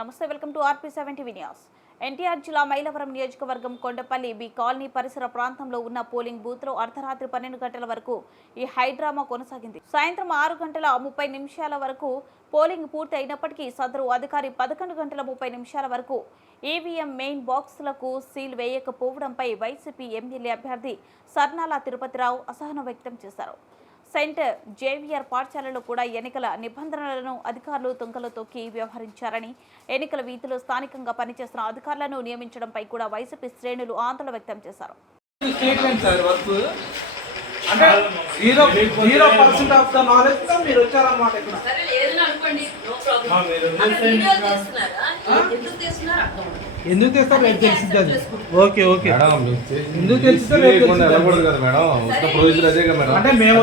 నమస్తే, welcome to RP7 TV news. NTR జిల్లా మైలవరం నియోజకవర్గం కొండపల్లి బి కాలనీ పరిసర ప్రాంతంలో ఉన్న పోలింగ్ బూత్ లో అర్ధరాత్రి 12 గంటల వరకు ఈ హైడ్రామా కొనసాగింది. సాయంత్రం 6:30 వరకు పోలింగ్ పూర్తి అయినప్పటికీ సదరు అధికారి 11 గంటల 30 నిమిషాల వరకు ఈవీఎం మెయిన్ బాక్సులకు సీల్ వేయకపోవడంపై వైసీపీ ఎమ్మెల్యే అభ్యర్థి సర్నాల తిరుపతిరావు అసహనం వ్యక్తం చేశారు. సెయింట్ జేవియర్ పాఠశాలలో కూడా ఎన్నికల నిబంధనలను అధికారులు తుంగలో తొక్కి వ్యవహరించారని, ఎన్నికల వీధిలో స్థానికంగా పనిచేస్తున్న అధికారులను నియమించడంపై కూడా వైసీపీ శ్రేణులు ఆందోళన వ్యక్తం చేశారు. ఎందుకు తెస్తారు రేపు తెలిసింది అది. ఓకే ఓకే ఎందుకు తెలిసిందో అంటే మేము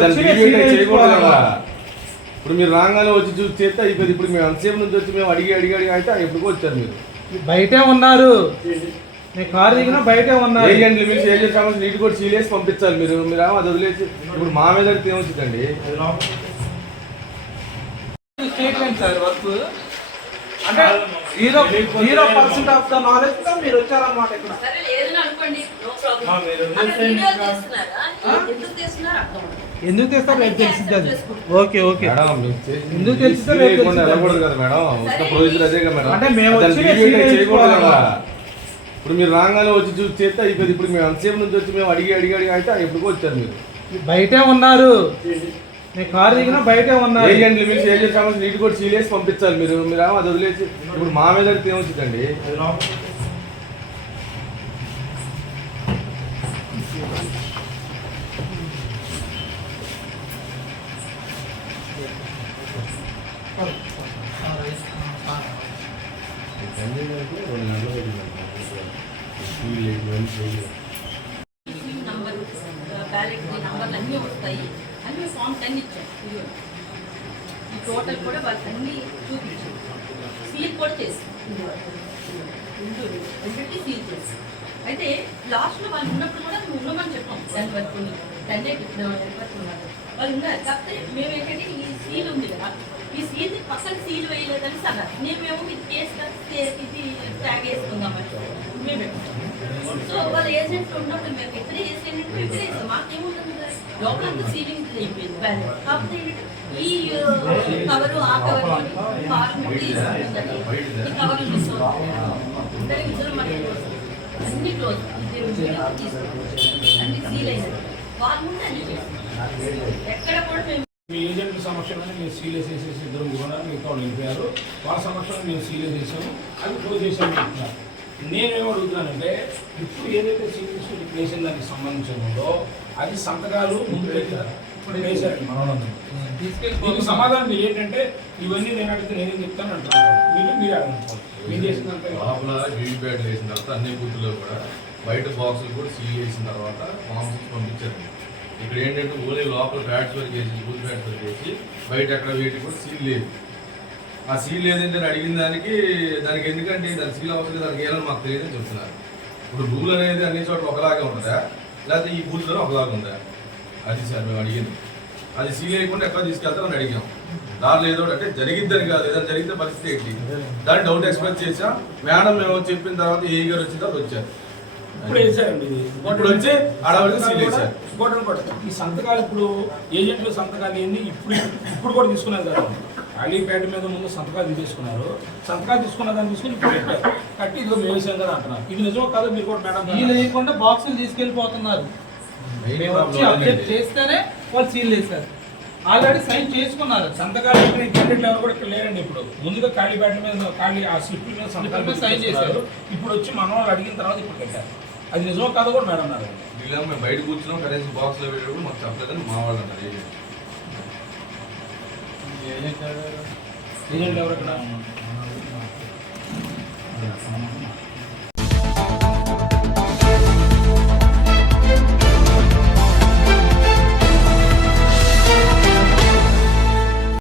ఇప్పుడు మీరు రాగానే వచ్చి చూసి చేస్తే అయిపోయింది. ఇప్పుడు మేము అంతసేపు నుంచి వచ్చి మేము అడిగి అంటే ఎప్పటికో వచ్చారు. మీరు బయటే ఉన్నారు, మీ కారు దిగినా బయటే ఉన్నారు. ఏజెంట్లు మీరు ఏజెంట్ సమస్య నీటి కూడా సీలేసి పంపించాలి. మీరు అది వదిలేసి ఇప్పుడు మా మీద ఏమొచ్చిందండి. స్టేట్మెంట్ సార్ వర్క్ అంటే 0% ఆఫ్ ద నాలెడ్జ్ తో మీరు వచ్చారన్నమాట. ఇక్కడ ఎందుకు తెస్తారు రేపు తెలిసింది అది. ఓకే ఓకే ఎందుకు తెలిసిందో అంటే మేము చేయకూడదు కదా. ఇప్పుడు మీరు రాగానే వచ్చి చూసి చేస్తే అయిపోయింది. ఇప్పుడు మేము అంతసేపు నుంచి వచ్చి మేము అడిగి అంటే ఎప్పటికో వచ్చారు. మీరు బయటే ఉన్నారు, మీ కారు దిగినా బయటే ఉన్నారు. ఏజెంట్లు మీరు ఏజెంట్ సమస్య నీటి కూడా సీలేసి పంపించాలి. మీరు అది వదిలేసి ఇప్పుడు మా మీద ఏమొచ్చిందండి. అన్నీ వస్తాయి, అన్ని ఫామ్ 10 ఇచ్చారు. ఈ టోటల్ కూడా వాళ్ళకి అన్ని చూపించారు. సీల్ కూడా చేసి సీల్ చేసి అయితే లాస్ట్లో వాళ్ళు ఉన్నప్పుడు కూడా మేము ఉన్నామని చెప్పాం. 10 వరకు 10 వరకు ఉన్నారు వాళ్ళు ఉన్నారు. కాకపోతే మేము ఏంటంటే ఈ సీల్ ఉంది కదా, ఈ సీల్ పక్కన సీల్ వేయలేదని సరే మేమేమో ఇది కేసు ఇది ట్యాగ్ వేసుకుందామని మేము. సో వాళ్ళ ఏజెంట్లు ఉన్నప్పుడు మేము ఎక్కడ వేసేయండి ఎక్కడ వేసాం. మాకేముంటుంది లోపలంతా సీలింగ్ అయిపోయింది బ్యాలెన్స్. కాకపోతే ఏంటంటే ఈ కవరు ఆ కవర్ ఫార్మల్ ఈ కవర్లు మిస్ అవుతుంది. ఇద్దరు మనకి అన్ని క్లోజ్ అన్ని సీల్ అయినాయి. వాళ్ళ ముందు అన్ని ఎక్కడ కూడా మేము మీ ఏజెంట్ల సమక్షంలోనే మేము సీల్ వేసేసి ఇద్దరు కూడా మిగతా వాళ్ళు వెళ్ళిపోయారు. వాళ్ళ సమక్షంలో మేము సీల్ వేసేసాము, అవి క్లోజ్ చేసాము అంటున్నారు. నేనేమో అడుగుతున్నానంటే ఇప్పుడు ఏదైతే సీల్ వేసిన దానికి సంబంధించిందో అది సంతకాలు ముందు ఇప్పుడు వేశారండి మనోళ్ళందరూ. దీనికి సమాధానం మీరు ఏంటంటే ఇవన్నీ నేను అడిగితే నేనేం చెప్తాను అంటున్నాను. మీరు అడగండి. మీరు చేసినంత లోపల వీవీప్యాట్లు వేసిన తర్వాత అన్ని బూత్లో కూడా బయట బాక్సులు కూడా సీల్ వేసిన తర్వాత ఫామ్స్ పంపించారు. ఇక్కడ ఏంటంటే ఓన్లీ లోపల ప్యాడ్స్ వరకు వేసి బూత్ ప్యాడ్స్ వరకు వేసి బయట ఎక్కడ వేటి కూడా సీల్ లేదు. ఆ సీల్ లేదంటే అడిగిన దానికి ఎందుకంటే దాని సీల్ అవసరం దానికి వేయాలని మాకు తెలియదని చెప్తున్నారు. ఇప్పుడు రూల్ అనేది అన్ని చోట్ల ఒకలాగే ఉంటుందా, లేకపోతే ఈ బూత్లో ఒకలాగా ఉందా? అది సార్ మేము అడిగింది. అది సీల్ వేయకుండా ఎక్కడ తీసుకెళ్తారని అడిగాం. దాంట్లో ఏదో అంటే జరిగిద్దని కాదు, ఏదైనా జరిగితే పరిస్థితి ఏంటి దాన్ని డౌట్ ఎక్స్ప్రెస్ చేసా. మేడం మేము చెప్పిన తర్వాత ఏ గారు వచ్చిన తర్వాత వచ్చారు. ఇప్పుడు వేసారండి. ఇప్పుడు వచ్చి అడవి సీల్ వేశారు. ఈ సంతకాలు ఇప్పుడు ఏజెంట్లు సంతకాలు ఏంది ఇప్పుడు కూడా తీసుకున్నారు కదా. ఖాళీపేట మీద ముందు సంతకాలు తీసుకున్నారు. సంతకాలు తీసుకున్న దాన్ని తీసుకుని ఇప్పుడు పెట్టారు. కట్టి ఇదిగో మేము వేసాం కదా అంటున్నారు. ఇది నిజమో కాదు మీరు కూడా మేడం సీల్ వేయకుండా బాక్సులు తీసుకెళ్ళిపోతున్నారు. అబ్జెక్ట్ చేస్తేనే వాళ్ళు సీల్ వేశారు. ఆల్రెడీ సైన్ చేసుకున్నారు. సంతకాలు క్యాండిడేట్లు ఎవరు కూడా ఇక్కడ లేరండి. ఇప్పుడు ముందుగా ఖాళీపేట మీద ఆ స్లిప్ మీద సంతకాలు సైన్ చేశారు. ఇప్పుడు వచ్చి మన వాళ్ళు అడిగిన తర్వాత ఇప్పుడు పెట్టారు. అది నిజమో కాదు కూడా మేడం అన్నారు. మేము బయట కూర్చున్నాం, కనీసం బాక్స్లో పెట్టేటప్పుడు మాకు చెప్పలేదని మా వాళ్ళు అన్నారు. ఏజెంట్ ఎవరు ఇక్కడ